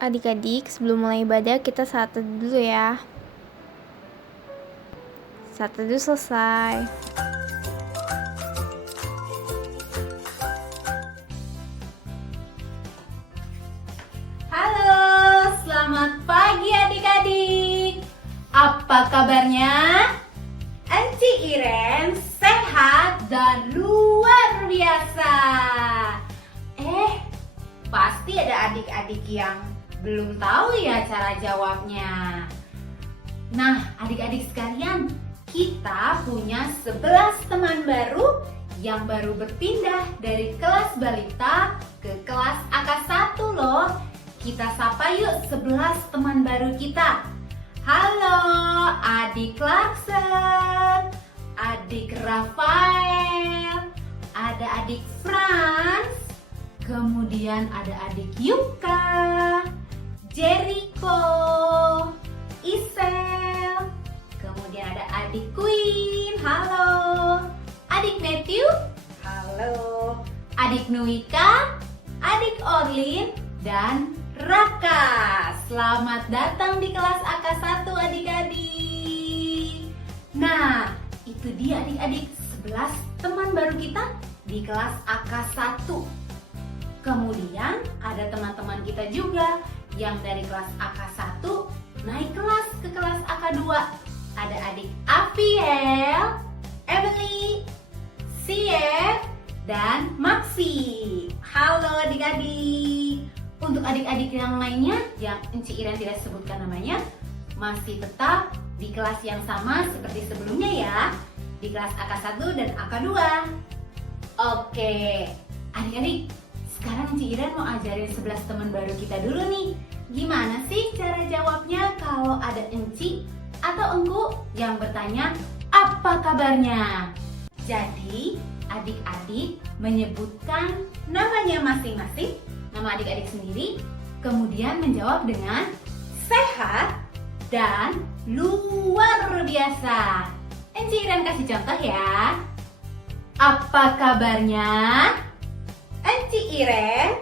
Adik-adik, sebelum mulai ibadah kita saat teduh dulu ya. Saat teduh selesai. Halo, selamat pagi adik-adik. Apa kabarnya? Enci Iren sehat dan luar biasa. Pasti ada adik-adik yang belum tahu ya cara jawabnya. Nah, adik-adik sekalian, kita punya 11 teman baru yang baru berpindah dari kelas balita ke kelas AK1 loh. Kita sapa yuk 11 teman baru kita. Halo, adik Clarkson, adik Rafael, ada adik Franz, kemudian ada adik Yuka, Jericho, Isel, kemudian ada adik Queen, halo, adik Matthew, halo, adik Nuika, adik Orlin, dan Raka. Selamat datang di kelas AK1 adik-adik. Nah, itu dia adik-adik 11 teman baru kita di kelas AK1. Kemudian ada teman-teman kita juga yang dari kelas AK1 naik kelas ke kelas AK2. Ada adik Afiel, Emily, Sief, dan Maxi. Halo adik-adik. Untuk adik-adik yang lainnya yang Enci Iren tidak sebutkan namanya, masih tetap di kelas yang sama seperti sebelumnya ya, di kelas AK1 dan AK2. Oke, adik-adik, sekarang Enci Iren mau ajarin 11 teman baru kita dulu nih. Gimana sih cara jawabnya kalau ada Enci atau Engku yang bertanya apa kabarnya? Jadi adik-adik menyebutkan namanya masing-masing, nama adik-adik sendiri, kemudian menjawab dengan sehat dan luar biasa. Enci Iren kasih contoh ya. Apa kabarnya? Enci Iren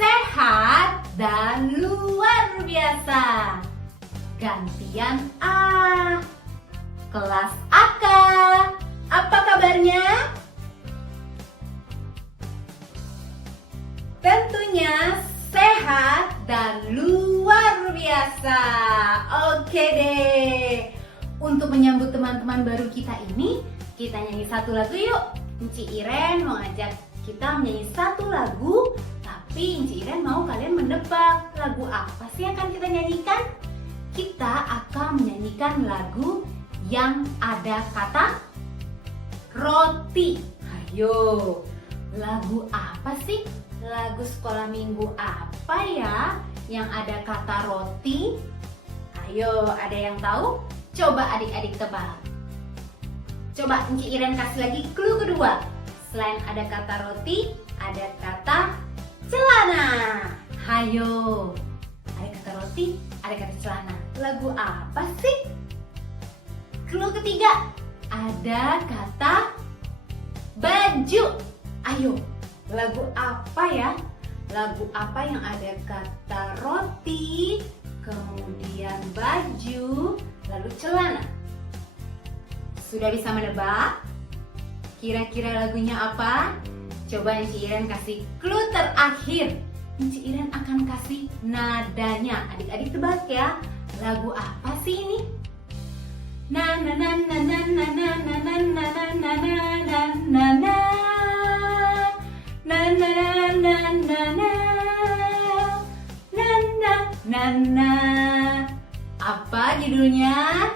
sehat dan luar biasa. Gantian A. Kelas AK. Apa kabarnya? Tentunya sehat dan luar biasa. Oke deh. Untuk menyambut teman-teman baru kita ini, kita nyanyi satu lagu yuk. Enci Iren mau ajak kita menyanyi satu lagu, tapi Enci Iren mau kalian menebak lagu apa sih yang akan kita nyanyikan? Kita akan menyanyikan lagu yang ada kata roti. Ayo, lagu apa sih? Lagu sekolah minggu apa ya yang ada kata roti? Ayo, ada yang tahu? Coba adik-adik tebak. Coba Enci Iren kasih lagi clue kedua. Selain ada kata roti, ada kata celana. Hayo, ada kata roti, ada kata celana. Lagu apa sih? Clue ketiga, ada kata baju. Ayo, lagu apa ya? Lagu apa yang ada kata roti, kemudian baju, lalu celana? Sudah bisa menebak? Kira-kira lagunya apa? Coba Enci Iren kasih clue terakhir. Enci Iren akan kasih nadanya. Adik-adik tebak ya. Lagu apa sih ini? Na na na na na na na na na na na na na na na. Na na na na na na na na. Apa judulnya?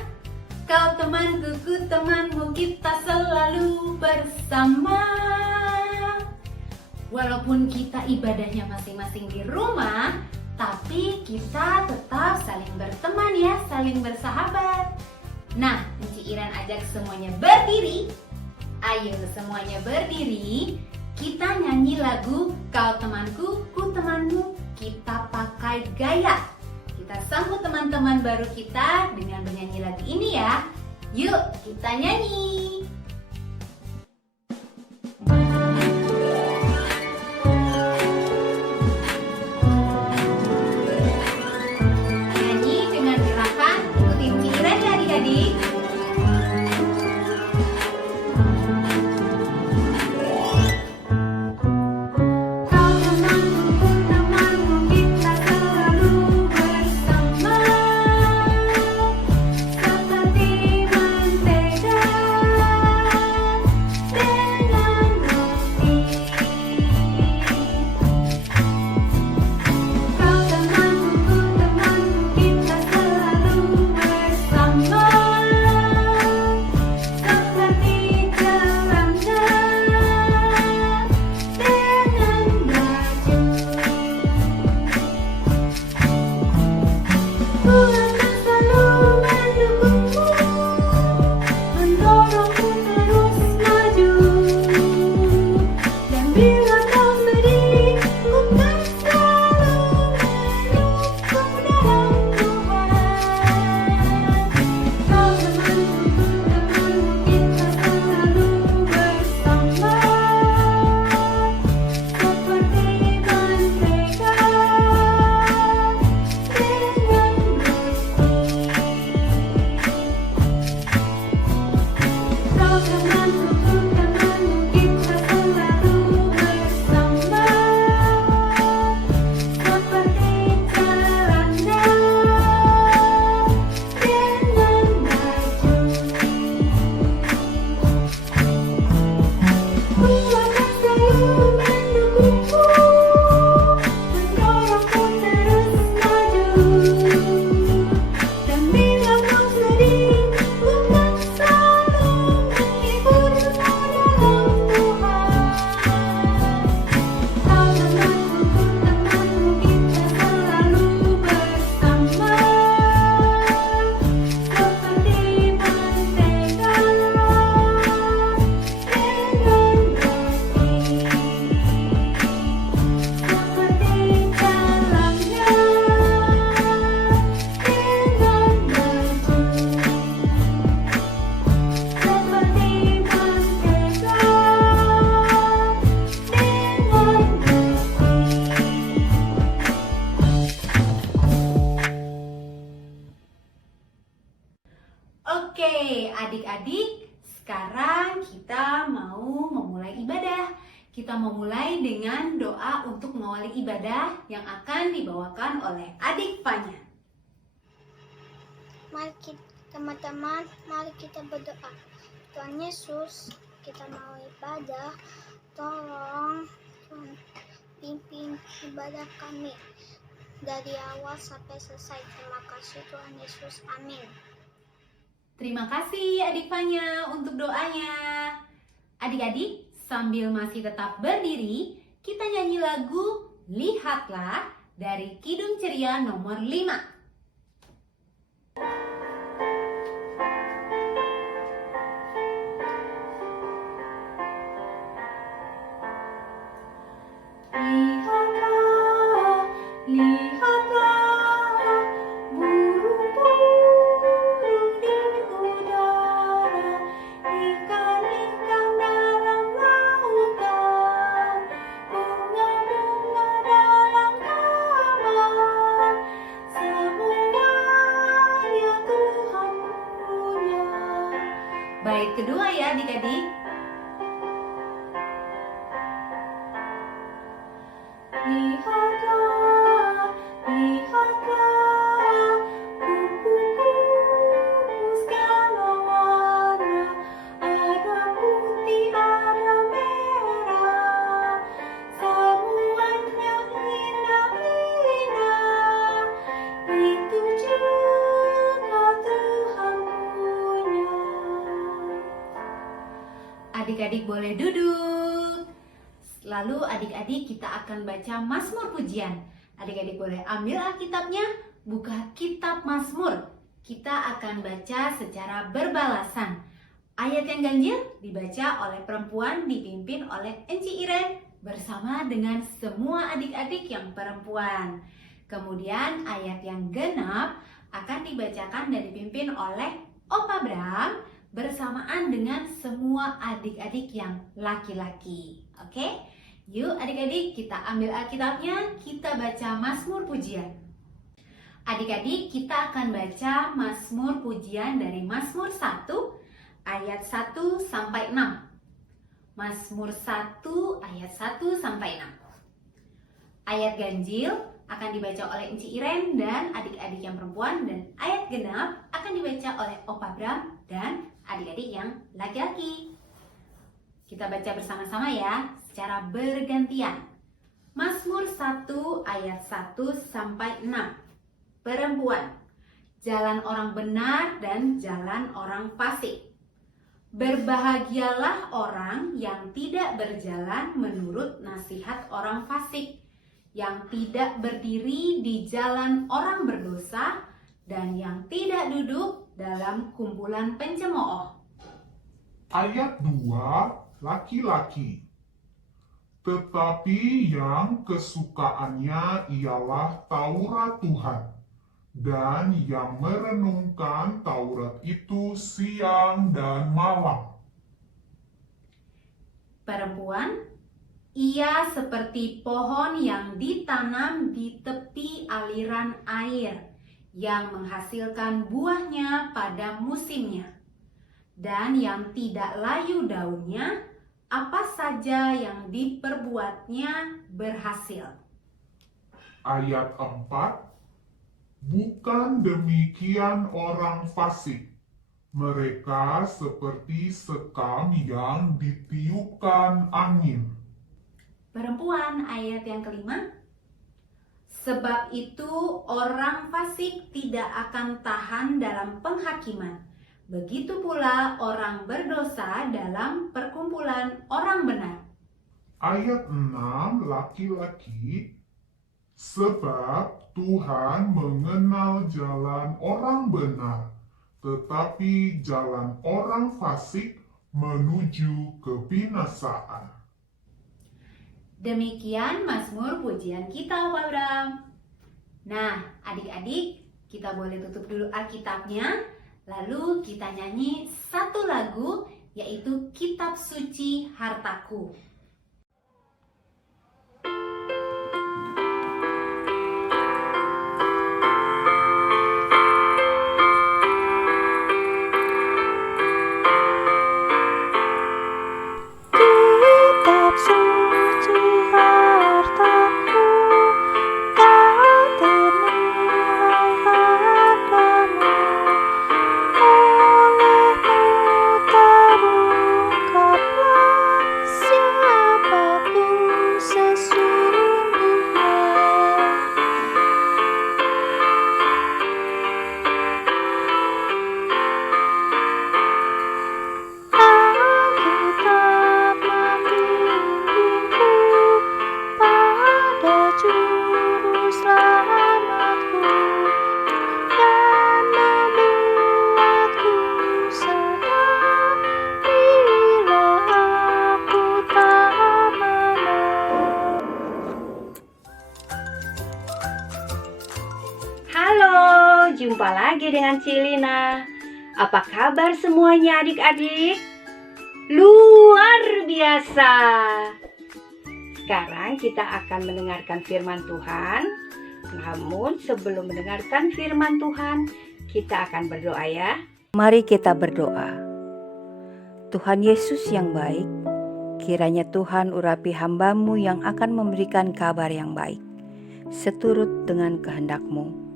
Kau temanku, ku temanmu, kita selalu bersama. Walaupun kita ibadahnya masing-masing di rumah, tapi kita tetap saling berteman ya, saling bersahabat. Nah, Enci Iren ajak semuanya berdiri. Ayo semuanya berdiri. Kita nyanyi lagu Kau temanku, ku temanmu, kita pakai gaya. Kita sambut teman-teman baru kita dengan bernyanyi lagu ini ya. Yuk, kita nyanyi. adik-adik, sekarang kita mau memulai ibadah. Kita memulai dengan doa untuk mengawali ibadah yang akan dibawakan oleh adik Fanya. Mari teman-teman, mari kita berdoa. Tuhan Yesus, kita mau ibadah, tolong Tuhan pimpin ibadah kami dari awal sampai selesai. Terima kasih Tuhan Yesus, amin. Terima kasih adik Fanya untuk doanya. Adik-adik, sambil masih tetap berdiri, kita nyanyi lagu Lihatlah dari Kidung Ceria nomor 5. Baik, kedua ya adik-adik. Lihatlah, lihatlah, kupu-kupu segala warna, ada putih, ada merah, semuanya indah-indah, itu juga Tuhan punya. Adik-adik boleh duduk. Lalu adik-adik kita akan baca Mazmur Pujian. Adik-adik boleh ambil Alkitabnya, buka kitab Mazmur. Kita akan baca secara berbalasan. Ayat yang ganjil dibaca oleh perempuan dipimpin oleh Enci Iren bersama dengan semua adik-adik yang perempuan. Kemudian ayat yang genap akan dibacakan dan dipimpin oleh Opa Bram bersamaan dengan semua adik-adik yang laki-laki. Oke? Yuk adik-adik kita ambil Alkitabnya, kita baca Mazmur Pujian. Adik-adik kita akan baca Mazmur Pujian dari Mazmur 1 ayat 1 sampai 6. Mazmur 1 ayat 1 sampai 6. Ayat ganjil akan dibaca oleh Enci Iren dan adik-adik yang perempuan, dan ayat genap akan dibaca oleh Opa Bram dan adik-adik yang laki-laki. Kita baca bersama-sama ya, secara bergantian. Mazmur 1 ayat 1 sampai 6. Perempuan, jalan orang benar dan jalan orang fasik. Berbahagialah orang yang tidak berjalan menurut nasihat orang fasik, yang tidak berdiri di jalan orang berdosa, dan yang tidak duduk dalam kumpulan pencemooh. Ayat 2, laki-laki. Tetapi yang kesukaannya ialah Taurat Tuhan, dan yang merenungkan Taurat itu siang dan malam. Perempuan, ia seperti pohon yang ditanam di tepi aliran air, yang menghasilkan buahnya pada musimnya, dan yang tidak layu daunnya, apa saja yang diperbuatnya berhasil. Ayat 4, bukan demikian orang fasik. Mereka seperti sekam yang ditiupkan angin. Perempuan, ayat yang kelima. Sebab itu orang fasik tidak akan tahan dalam penghakiman. Begitu pula orang berdosa dalam perkumpulan orang benar. Ayat 6, laki-laki. Sebab Tuhan mengenal jalan orang benar, tetapi jalan orang fasik menuju kebinasaan. Demikian Mazmur Pujian kita, Pak Bram. Nah, adik-adik, kita boleh tutup dulu Alkitabnya. Lalu kita nyanyi satu lagu, yaitu Kitab Suci Hartaku. jumpa lagi dengan Cilina. Apa kabar semuanya adik-adik? Luar biasa. Sekarang kita akan mendengarkan firman Tuhan. Namun sebelum mendengarkan firman Tuhan, kita akan berdoa ya. Mari kita berdoa. Tuhan Yesus yang baik, kiranya Tuhan urapi hamba-Mu yang akan memberikan kabar yang baik, seturut dengan kehendak-Mu.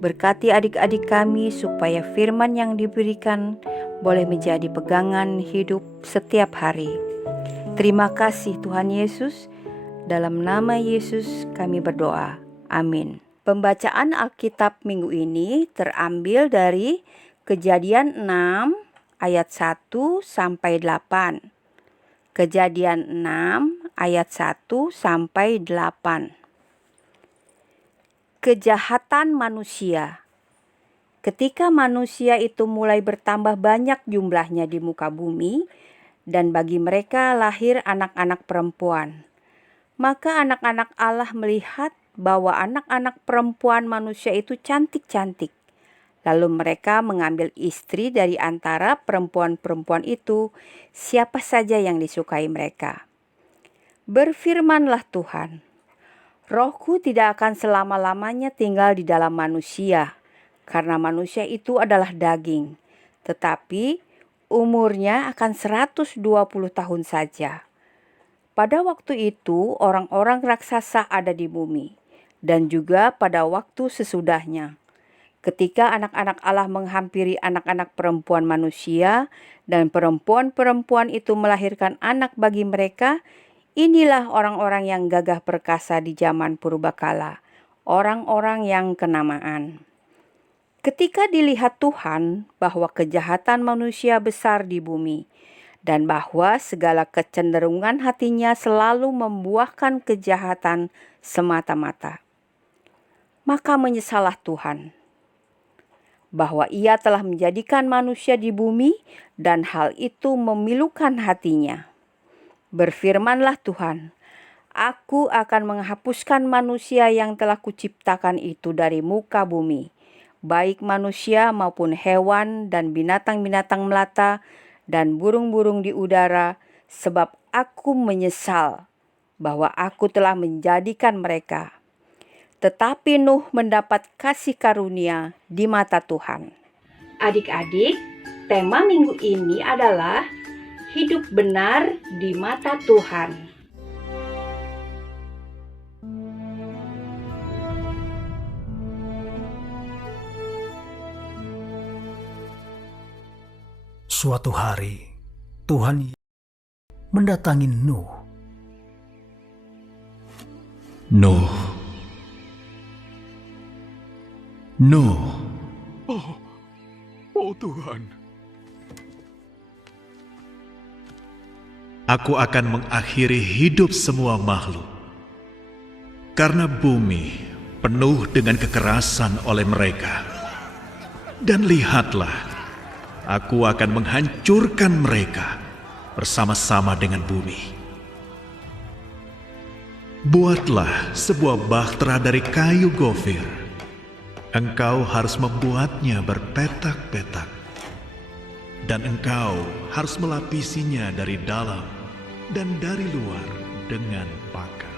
Berkati adik-adik kami supaya firman yang diberikan boleh menjadi pegangan hidup setiap hari. Terima kasih Tuhan Yesus. Dalam nama Yesus kami berdoa. Amin. Pembacaan Alkitab minggu ini terambil dari Kejadian 6 ayat 1 sampai 8. Kejadian 6 ayat 1 sampai 8. Kejahatan manusia. Ketika manusia itu mulai bertambah banyak jumlahnya di muka bumi, dan bagi mereka lahir anak-anak perempuan, maka anak-anak Allah melihat bahwa anak-anak perempuan manusia itu cantik-cantik. Lalu mereka mengambil istri dari antara perempuan-perempuan itu, siapa saja yang disukai mereka. Berfirmanlah Tuhan, Rohku tidak akan selama-lamanya tinggal di dalam manusia, karena manusia itu adalah daging, tetapi umurnya akan 120 tahun saja. Pada waktu itu orang-orang raksasa ada di bumi, dan juga pada waktu sesudahnya. Ketika anak-anak Allah menghampiri anak-anak perempuan manusia, dan perempuan-perempuan itu melahirkan anak bagi mereka, inilah orang-orang yang gagah perkasa di zaman purbakala, orang-orang yang kenamaan. Ketika dilihat Tuhan bahwa kejahatan manusia besar di bumi, dan bahwa segala kecenderungan hatinya selalu membuahkan kejahatan semata-mata, maka menyesallah Tuhan bahwa Ia telah menjadikan manusia di bumi, dan hal itu memilukan hatinya. Berfirmanlah Tuhan, Aku akan menghapuskan manusia yang telah kuciptakan itu dari muka bumi, baik manusia maupun hewan dan binatang-binatang melata dan burung-burung di udara, sebab Aku menyesal bahwa Aku telah menjadikan mereka. Tetapi Nuh mendapat kasih karunia di mata Tuhan. Adik-adik, tema minggu ini adalah hidup benar di mata Tuhan. Suatu hari, Tuhan mendatangi Nuh. Nuh. Oh Tuhan. Aku akan mengakhiri hidup semua makhluk, karena bumi penuh dengan kekerasan oleh mereka. Dan lihatlah, aku akan menghancurkan mereka bersama-sama dengan bumi. Buatlah sebuah bahtera dari kayu gofir. Engkau harus membuatnya berpetak-petak, dan engkau harus melapisinya dari dalam dan dari luar dengan pagar.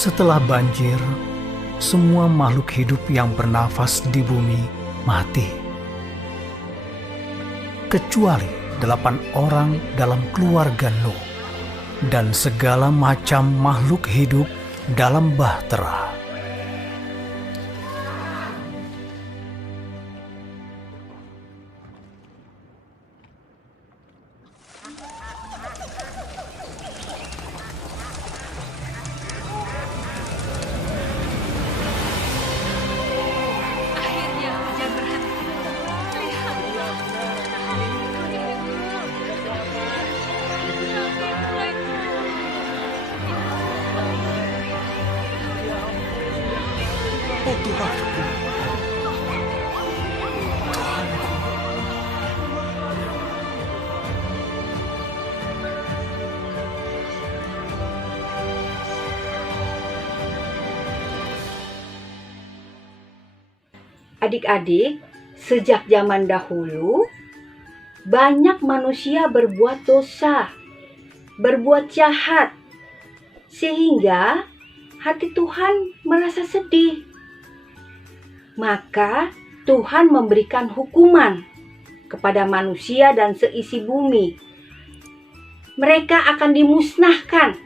Setelah banjir, semua makhluk hidup yang bernafas di bumi mati. Kecuali 8 orang dalam keluarga Nuh dan segala macam makhluk hidup dalam bahtera. Oh Tuhanku, Tuhanku. Adik-adik, sejak zaman dahulu, banyak manusia berbuat dosa, berbuat jahat, sehingga hati Tuhan merasa sedih. Maka Tuhan memberikan hukuman kepada manusia dan seisi bumi. Mereka akan dimusnahkan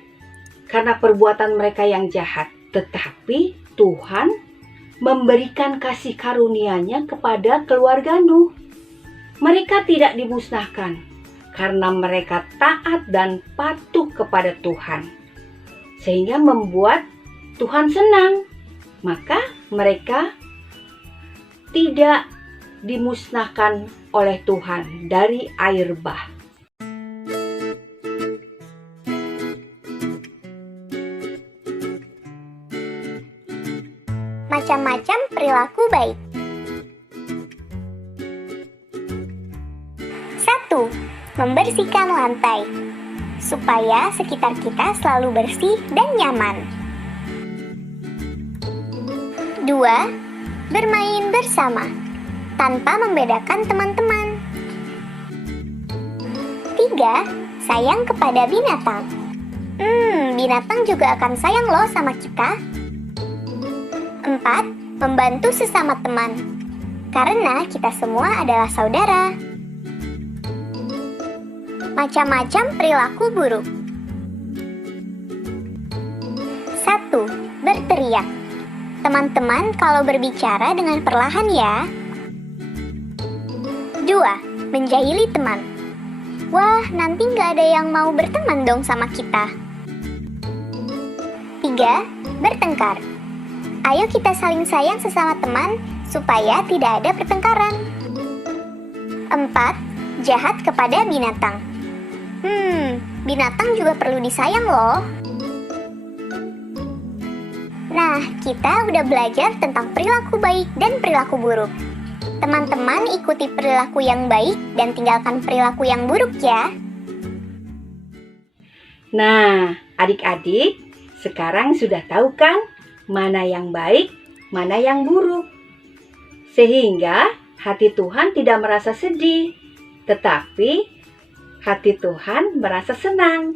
karena perbuatan mereka yang jahat. Tetapi Tuhan memberikan kasih karunia-Nya kepada keluarga Nuh. Mereka tidak dimusnahkan karena mereka taat dan patuh kepada Tuhan, sehingga membuat Tuhan senang. Maka mereka tidak dimusnahkan oleh Tuhan dari air bah. Macam-macam perilaku baik. 1. Membersihkan lantai supaya sekitar kita selalu bersih dan nyaman. 2. Bermain bersama tanpa membedakan teman-teman. 3. Sayang kepada binatang. Binatang juga akan sayang loh sama kita. 4. Membantu sesama teman karena kita semua adalah saudara. Macam-macam perilaku buruk. 1. Berteriak. Teman-teman kalau berbicara dengan perlahan ya. 2. Menjahili teman. Wah, nanti nggak ada yang mau berteman dong sama kita. 3. Bertengkar. Ayo kita saling sayang sesama teman supaya tidak ada pertengkaran. 4. Jahat kepada binatang. Binatang juga perlu disayang loh. Nah, kita udah belajar tentang perilaku baik dan perilaku buruk. Teman-teman ikuti perilaku yang baik dan tinggalkan perilaku yang buruk ya. Nah, adik-adik, sekarang sudah tahu kan mana yang baik, mana yang buruk. Sehingga hati Tuhan tidak merasa sedih, tetapi hati Tuhan merasa senang.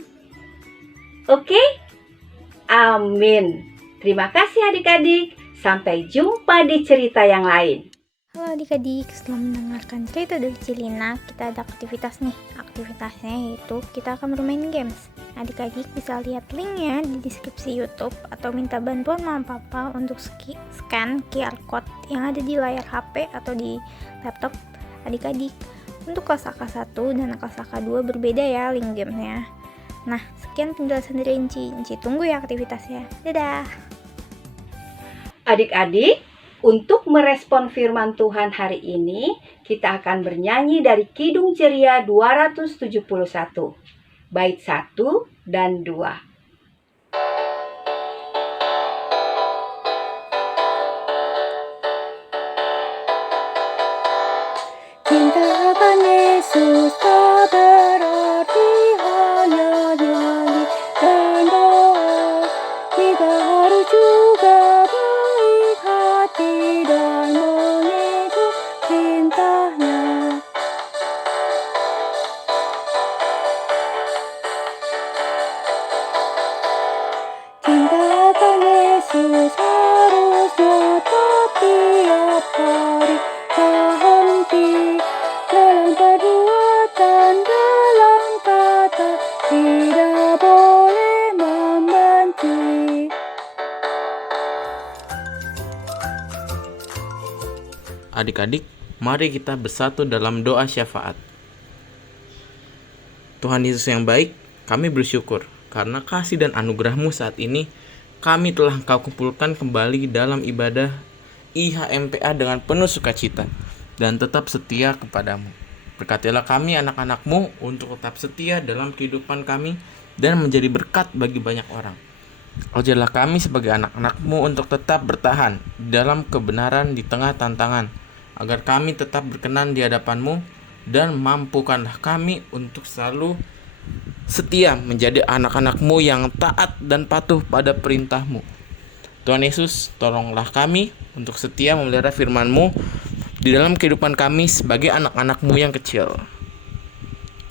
Oke? Amin. Terima kasih adik-adik. Sampai jumpa di cerita yang lain. Halo adik-adik, setelah mendengarkan cerita dari Cilina, kita ada aktivitas nih. Aktivitasnya yaitu kita akan bermain games. Adik-adik bisa lihat linknya di deskripsi YouTube atau minta bantuan mama papa untuk scan QR code yang ada di layar HP atau di laptop adik-adik. Untuk kelas AK1 dan kelas AK2 berbeda ya link gamenya. Nah, sekian penjelasan dari Enci tunggu ya aktivitasnya. Dadah! Adik-adik, untuk merespon firman Tuhan hari ini, kita akan bernyanyi dari Kidung Ceria 271, bait 1 dan 2. Cinta akan Yesus tak berarti hanya nyanyi dan doa. Kita harus juga baik hati dan mengikut perintahnya. Cinta akan Adik-adik, mari kita bersatu dalam doa syafaat. Tuhan Yesus yang baik, kami bersyukur karena kasih dan anugerah-Mu saat ini kami telah Engkau kumpulkan kembali dalam ibadah IHMPA dengan penuh sukacita dan tetap setia kepadamu. Berkatilah kami anak-anak-Mu untuk tetap setia dalam kehidupan kami dan menjadi berkat bagi banyak orang. Ajarlah kami sebagai anak-anak-Mu untuk tetap bertahan dalam kebenaran di tengah tantangan, agar kami tetap berkenan di hadapan-Mu dan mampukanlah kami untuk selalu setia menjadi anak-anak-Mu yang taat dan patuh pada perintah-Mu. Tuhan Yesus, tolonglah kami untuk setia memelihara firman-Mu di dalam kehidupan kami sebagai anak-anak-Mu yang kecil.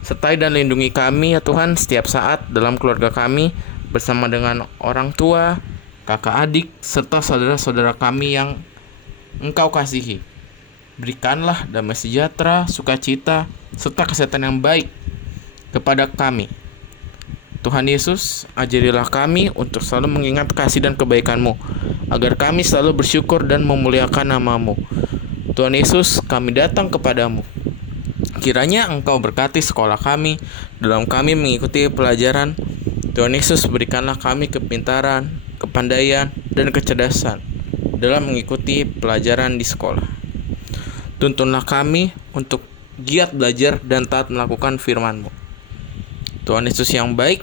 Sertai dan lindungi kami ya Tuhan setiap saat dalam keluarga kami, bersama dengan orang tua, kakak adik, serta saudara-saudara kami yang Engkau kasihi. Berikanlah damai sejahtera, sukacita, serta kesehatan yang baik kepada kami. Tuhan Yesus, ajarilah kami untuk selalu mengingat kasih dan kebaikan-Mu, agar kami selalu bersyukur dan memuliakan nama-Mu. Tuhan Yesus, kami datang kepadamu. Kiranya Engkau berkati sekolah kami, dalam kami mengikuti pelajaran. Tuhan Yesus, berikanlah kami kepintaran, kepandaian, dan kecerdasan dalam mengikuti pelajaran di sekolah. Tuntunlah kami untuk giat belajar dan taat melakukan firman-Mu. Tuhan Yesus yang baik,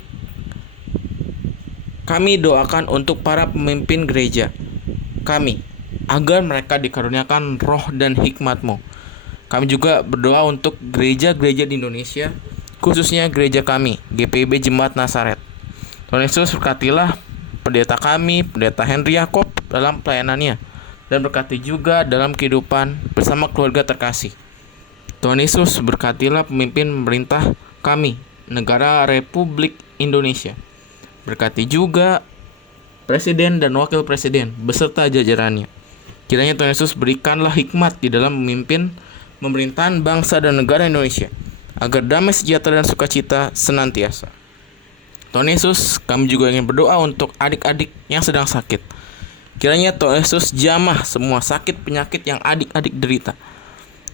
kami doakan untuk para pemimpin gereja kami, agar mereka dikaruniakan roh dan hikmat-Mu. Kami juga berdoa untuk gereja-gereja di Indonesia, khususnya gereja kami, GPIB Jemaat Nazaret. Tuhan Yesus, berkatilah pendeta kami, pendeta Henry Yakob dalam pelayanannya, dan berkati juga dalam kehidupan bersama keluarga terkasih. Tuhan Yesus, berkatilah pemimpin pemerintah kami, negara Republik Indonesia. Berkati juga presiden dan wakil presiden beserta jajarannya. Kiranya Tuhan Yesus berikanlah hikmat di dalam memimpin pemerintahan bangsa dan negara Indonesia, agar damai sejahtera dan sukacita senantiasa. Tuhan Yesus, kami juga ingin berdoa untuk adik-adik yang sedang sakit. Kiranya Tuhan Yesus jamah semua sakit penyakit yang adik-adik derita,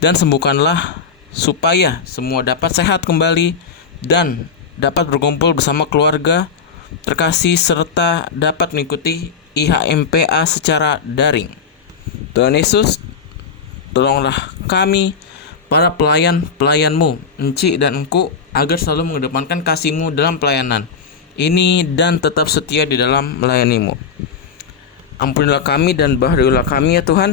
dan sembuhkanlah supaya semua dapat sehat kembali dan dapat berkumpul bersama keluarga terkasih serta dapat mengikuti IHMPA secara daring. Tuhan Yesus, tolonglah kami para pelayan-pelayan-Mu, Enci dan Engku, agar selalu mengedepankan kasih-Mu dalam pelayanan ini dan tetap setia di dalam melayani-Mu. Ampunilah kami dan bahagialah kami ya Tuhan,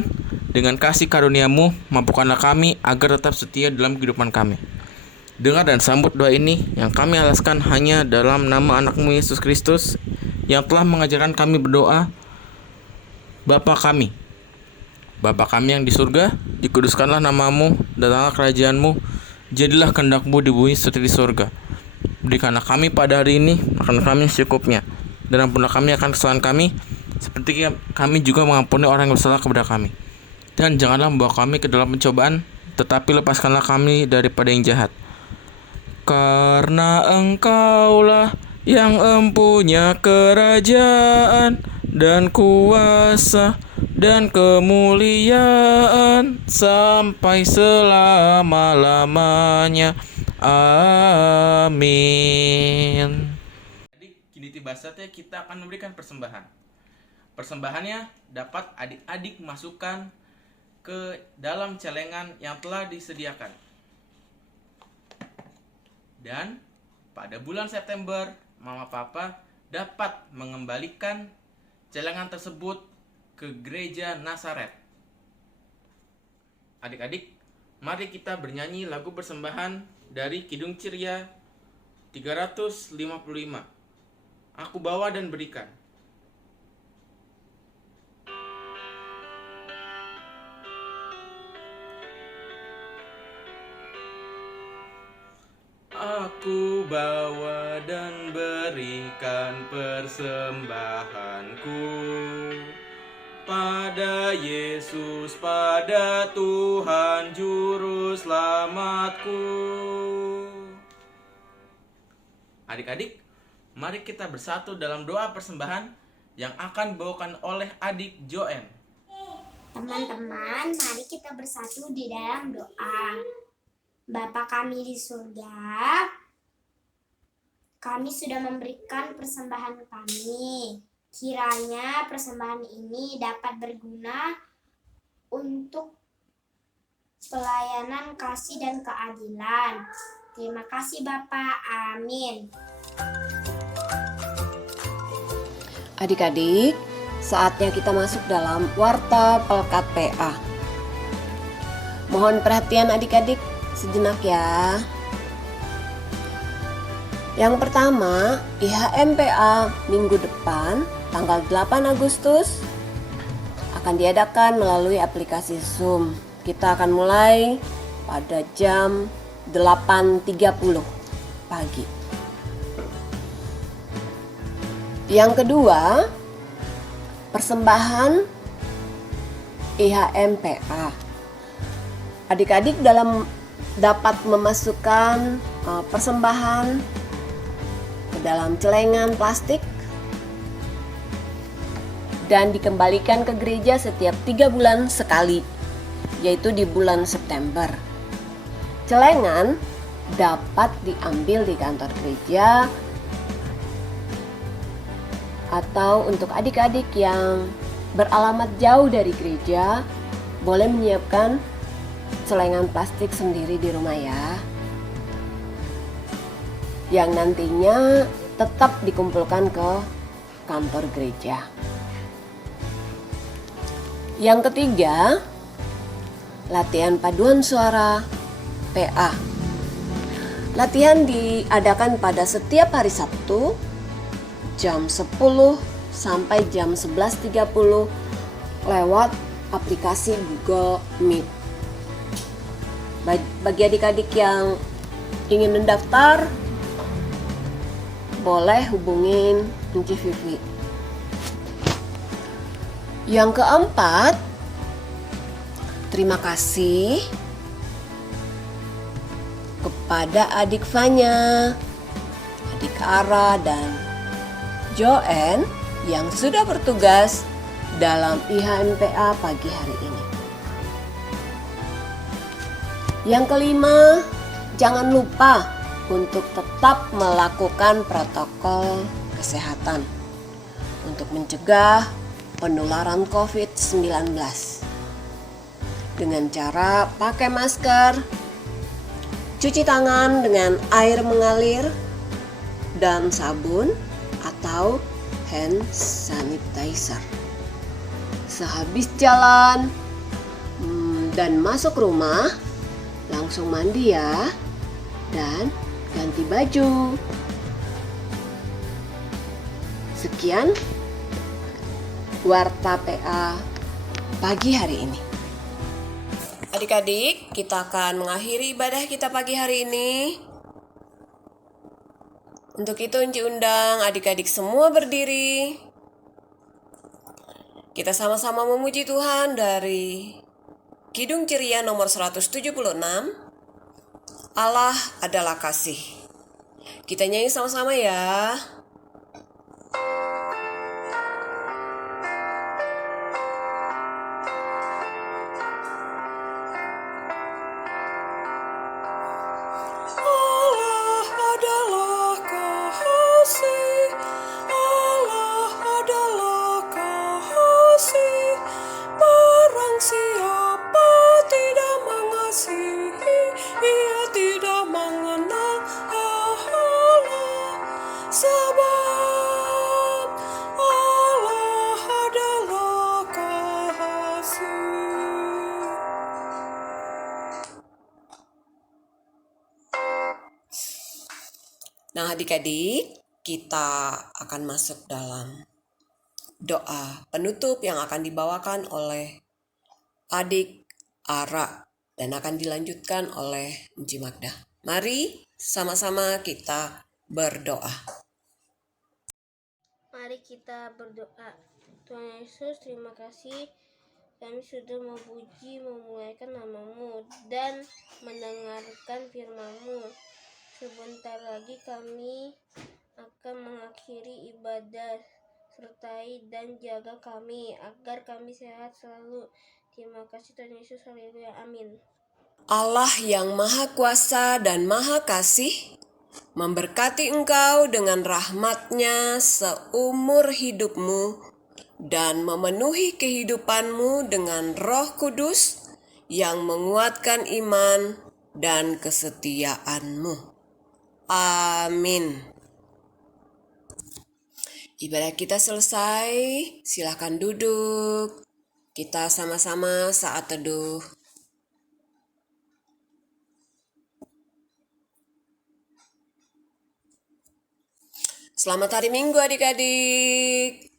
dengan kasih karunia-Mu, mampukanlah kami agar tetap setia dalam kehidupan kami. Dengar dan sambut doa ini yang kami alaskan hanya dalam nama anak-Mu Yesus Kristus, yang telah mengajarkan kami berdoa. Bapa kami yang di surga, dikuduskanlah nama-Mu, datanglah kerajaan-Mu, jadilah kehendak-Mu di bumi seperti di surga. Berikanlah kami pada hari ini makanan kami secukupnya, dan ampunilah kami akan kesalahan kami, seperti kami juga mengampuni orang yang bersalah kepada kami. Dan janganlah membawa kami ke dalam pencobaan, tetapi lepaskanlah kami daripada yang jahat. Karena Engkaulah yang empunya kerajaan dan kuasa dan kemuliaan sampai selama-lamanya. Amin. Jadi kini tiba saatnya kita akan memberikan persembahan. Persembahannya dapat adik-adik masukkan ke dalam celengan yang telah disediakan. Dan pada bulan September, Mama Papa dapat mengembalikan celengan tersebut ke gereja Nazaret. Adik-adik, mari kita bernyanyi lagu persembahan dari Kidung Ceria 355. Aku bawa dan berikan. Aku bawa dan berikan persembahanku pada Yesus, pada Tuhan Juru Selamatku. Adik-adik, mari kita bersatu dalam doa persembahan yang akan dibawakan oleh adik Joen. Teman-teman, mari kita bersatu di dalam doa. Bapa kami di surga, kami sudah memberikan persembahan kami. Kiranya persembahan ini dapat berguna untuk pelayanan kasih dan keadilan. Terima kasih Bapak, amin. Adik-adik, saatnya kita masuk dalam Warta Pelkat PA. Mohon perhatian adik-adik sejenak ya. Yang pertama, IHMPA minggu depan, tanggal 8 Agustus, akan diadakan melalui aplikasi Zoom. Kita akan mulai pada jam 8.30 pagi. Yang kedua, persembahan IHMPA. Adik-adik dapat memasukkan persembahan ke dalam celengan plastik dan dikembalikan ke gereja setiap 3 bulan sekali, yaitu di bulan September. Celengan dapat diambil di kantor gereja atau untuk adik-adik yang beralamat jauh dari gereja, boleh menyiapkan celengan plastik sendiri di rumah ya, yang nantinya tetap dikumpulkan ke kantor gereja. Yang ketiga, latihan paduan suara PA. Latihan diadakan pada setiap hari Sabtu jam 10 sampai jam 11.30 lewat aplikasi Google Meet. Bagi adik-adik yang ingin mendaftar, boleh hubungin Enci Vivi. Yang keempat, terima kasih kepada adik Fanya, adik Ara, dan Joen yang sudah bertugas dalam IHMPA pagi hari ini. Yang kelima, jangan lupa untuk tetap melakukan protokol kesehatan untuk mencegah penularan COVID-19 dengan cara pakai masker, cuci tangan dengan air mengalir dan sabun atau hand sanitizer. Sehabis jalan dan masuk rumah, langsung mandi ya dan ganti baju. Sekian Warta PA pagi hari ini. Adik-adik, kita akan mengakhiri ibadah kita pagi hari ini. Untuk itu Enci undang adik-adik semua berdiri. Kita sama-sama memuji Tuhan dari Kidung Ceria nomor 176. Allah adalah kasih. Kita nyanyi sama-sama ya. Nah adik-adik, kita akan masuk dalam doa penutup yang akan dibawakan oleh adik Ara dan akan dilanjutkan oleh Enci Magda. Mari sama-sama kita berdoa. Mari kita berdoa. Tuhan Yesus, terima kasih kami sudah memuliakan nama-Mu dan mendengarkan firman-Mu. Sebentar lagi kami akan mengakhiri ibadah. Sertai dan jaga kami agar kami sehat selalu. Terima kasih Tuhan Yesus, haleluya, amin. Allah yang Maha Kuasa dan Maha Kasih memberkati engkau dengan rahmat-Nya seumur hidupmu dan memenuhi kehidupanmu dengan Roh Kudus yang menguatkan iman dan kesetiaanmu. Amin. Ibadah kita selesai, silakan duduk. Kita sama-sama saat teduh. Selamat hari Minggu adik-adik.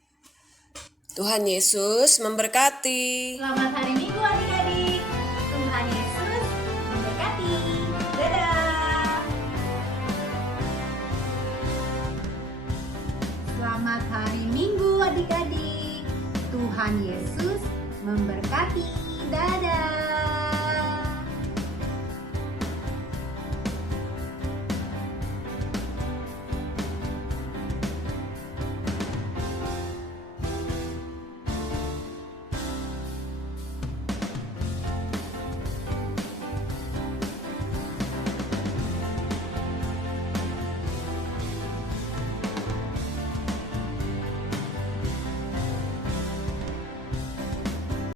Tuhan Yesus memberkati. Selamat hari Minggu adik-adik. Tuhan Yesus memberkati. Dadah. Selamat hari Minggu adik-adik. Tuhan Yesus memberkati. Dadah.